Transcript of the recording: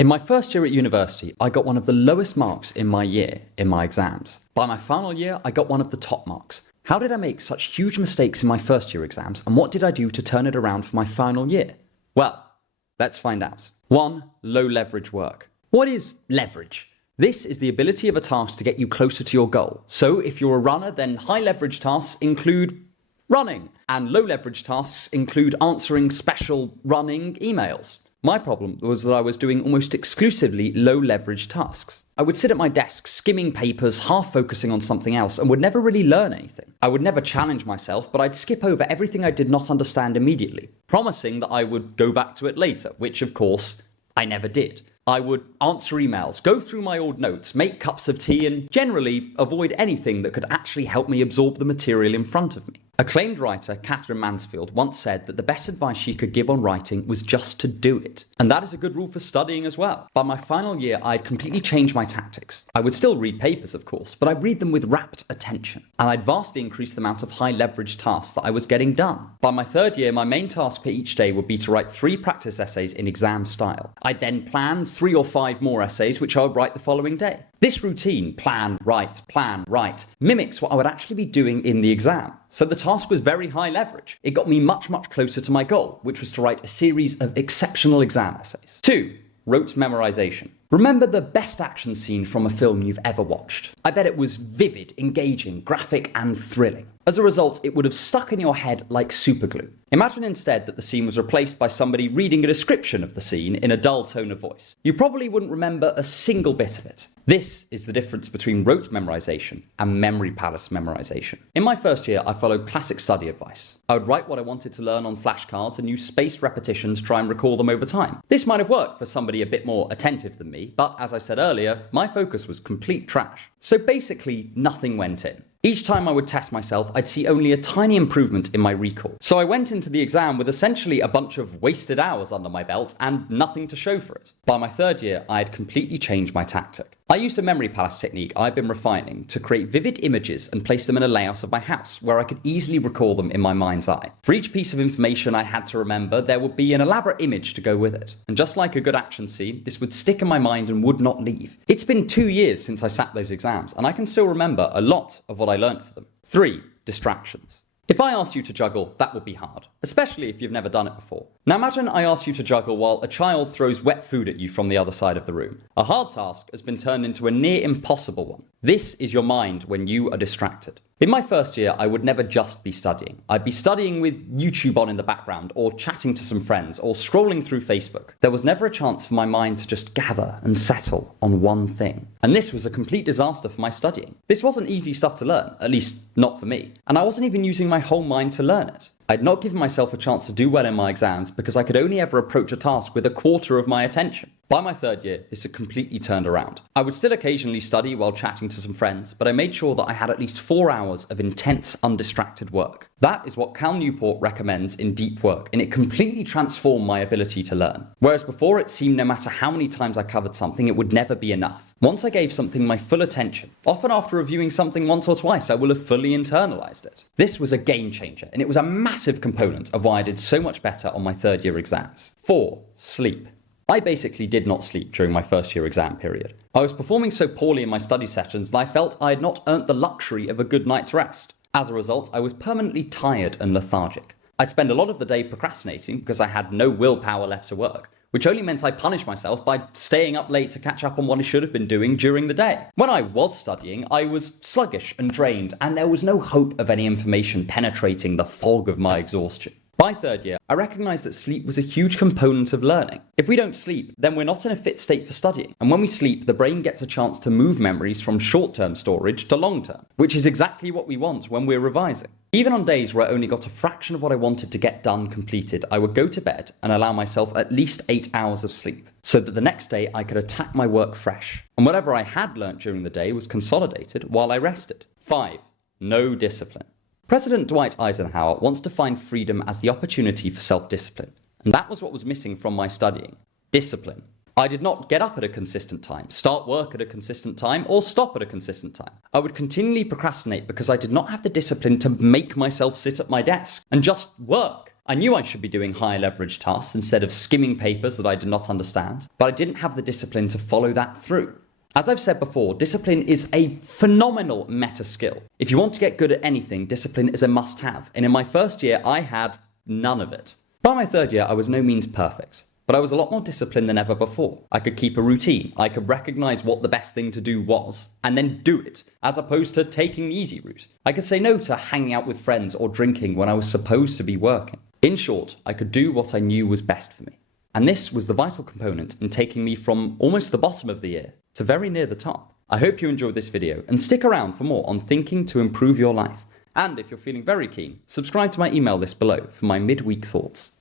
In my first year at university, I got one of the lowest marks in my year in my exams. By my final year, I got one of the top marks. How did I make such huge mistakes in my first year exams, and what did I do to turn it around for my final year? Well, let's find out. 1. Low leverage work. What is leverage? This is the ability of a task to get you closer to your goal. So if you're a runner, then high leverage tasks include running, and low leverage tasks include answering special running emails. My problem was that I was doing almost exclusively low leverage tasks. I would sit at my desk skimming papers, half focusing on something else, and would never really learn anything. I would never challenge myself, but I'd skip over everything I did not understand immediately, promising that I would go back to it later, which of course I never did. I would answer emails, go through my old notes, make cups of tea, and generally avoid anything that could actually help me absorb the material in front of me. Acclaimed writer Catherine Mansfield once said that the best advice she could give on writing was just to do it. And that is a good rule for studying as well. By my final year, I'd completely changed my tactics. I would still read papers, of course, but I'd read them with rapt attention. And I'd vastly increased the amount of high leverage tasks that I was getting done. By my third year, my main task for each day would be to write 3 practice essays in exam style. I'd then plan 3 or 5 more essays, which I would write the following day. This routine, plan, write, mimics what I would actually be doing in the exam. So the task was very high leverage. It got me much closer to my goal, which was to write a series of exceptional exam essays. 2. Rote memorization. Remember the best action scene from a film you've ever watched. I bet it was vivid, engaging, graphic, and thrilling. As a result, it would have stuck in your head like superglue. Imagine instead that the scene was replaced by somebody reading a description of the scene in a dull tone of voice. You probably wouldn't remember a single bit of it. This is the difference between rote memorization and memory palace memorization. In my first year, I followed classic study advice. I would write what I wanted to learn on flashcards and use spaced repetitions to try and recall them over time. This might have worked for somebody a bit more attentive than me, but as I said earlier, my focus was complete trash. So basically, nothing went in. Each time I would test myself, I'd see only a tiny improvement in my recall. So I went into the exam with essentially a bunch of wasted hours under my belt and nothing to show for it. By my third year, I had completely changed my tactic. I used a memory palace technique I've been refining to create vivid images and place them in a layout of my house where I could easily recall them in my mind's eye. For each piece of information I had to remember, there would be an elaborate image to go with it. And just like a good action scene, this would stick in my mind and would not leave. It's been 2 years since I sat those exams, and I can still remember a lot of what I learned for them. 3. Distractions. If I asked you to juggle, that would be hard, especially if you've never done it before. Now imagine I ask you to juggle while a child throws wet food at you from the other side of the room. A hard task has been turned into a near impossible one. This is your mind when you are distracted. In my first year, I would never just be studying. I'd be studying with YouTube on in the background, or chatting to some friends, or scrolling through Facebook. There was never a chance for my mind to just gather and settle on one thing. And this was a complete disaster for my studying. This wasn't easy stuff to learn, at least not for me. And I wasn't even using my whole mind to learn it. I'd not given myself a chance to do well in my exams because I could only ever approach a task with a quarter of my attention. By my third year, this had completely turned around. I would still occasionally study while chatting to some friends, but I made sure that I had at least 4 hours of intense, undistracted work. That is what Cal Newport recommends in deep work, and it completely transformed my ability to learn. Whereas before it seemed no matter how many times I covered something, it would never be enough. Once I gave something my full attention, often after reviewing something once or twice, I will have fully internalized it. This was a game changer, and it was a massive component of why I did so much better on my third year exams. 4. Sleep. I basically did not sleep during my first year exam period. I was performing so poorly in my study sessions that I felt I had not earned the luxury of a good night's rest. As a result, I was permanently tired and lethargic. I'd spend a lot of the day procrastinating because I had no willpower left to work, which only meant I punished myself by staying up late to catch up on what I should have been doing during the day. When I was studying, I was sluggish and drained, and there was no hope of any information penetrating the fog of my exhaustion. By third year, I recognized that sleep was a huge component of learning. If we don't sleep, then we're not in a fit state for studying. And when we sleep, the brain gets a chance to move memories from short-term storage to long-term, which is exactly what we want when we're revising. Even on days where I only got a fraction of what I wanted to get done completed, I would go to bed and allow myself at least 8 hours of sleep, so that the next day I could attack my work fresh. And whatever I had learnt during the day was consolidated while I rested. 5. No discipline. President Dwight Eisenhower once defined freedom as the opportunity for self-discipline, and that was what was missing from my studying. Discipline. I did not get up at a consistent time, start work at a consistent time, or stop at a consistent time. I would continually procrastinate because I did not have the discipline to make myself sit at my desk and just work. I knew I should be doing higher leverage tasks instead of skimming papers that I did not understand, but I didn't have the discipline to follow that through. As I've said before, discipline is a phenomenal meta skill. If you want to get good at anything, discipline is a must-have, and in my first year, I had none of it. By my third year, I was no means perfect, but I was a lot more disciplined than ever before. I could keep a routine, I could recognize what the best thing to do was, and then do it, as opposed to taking the easy route. I could say no to hanging out with friends or drinking when I was supposed to be working. In short, I could do what I knew was best for me. And this was the vital component in taking me from almost the bottom of the year to very near the top. I hope you enjoyed this video and stick around for more on thinking to improve your life. And if you're feeling very keen, subscribe to my email list below for my midweek thoughts.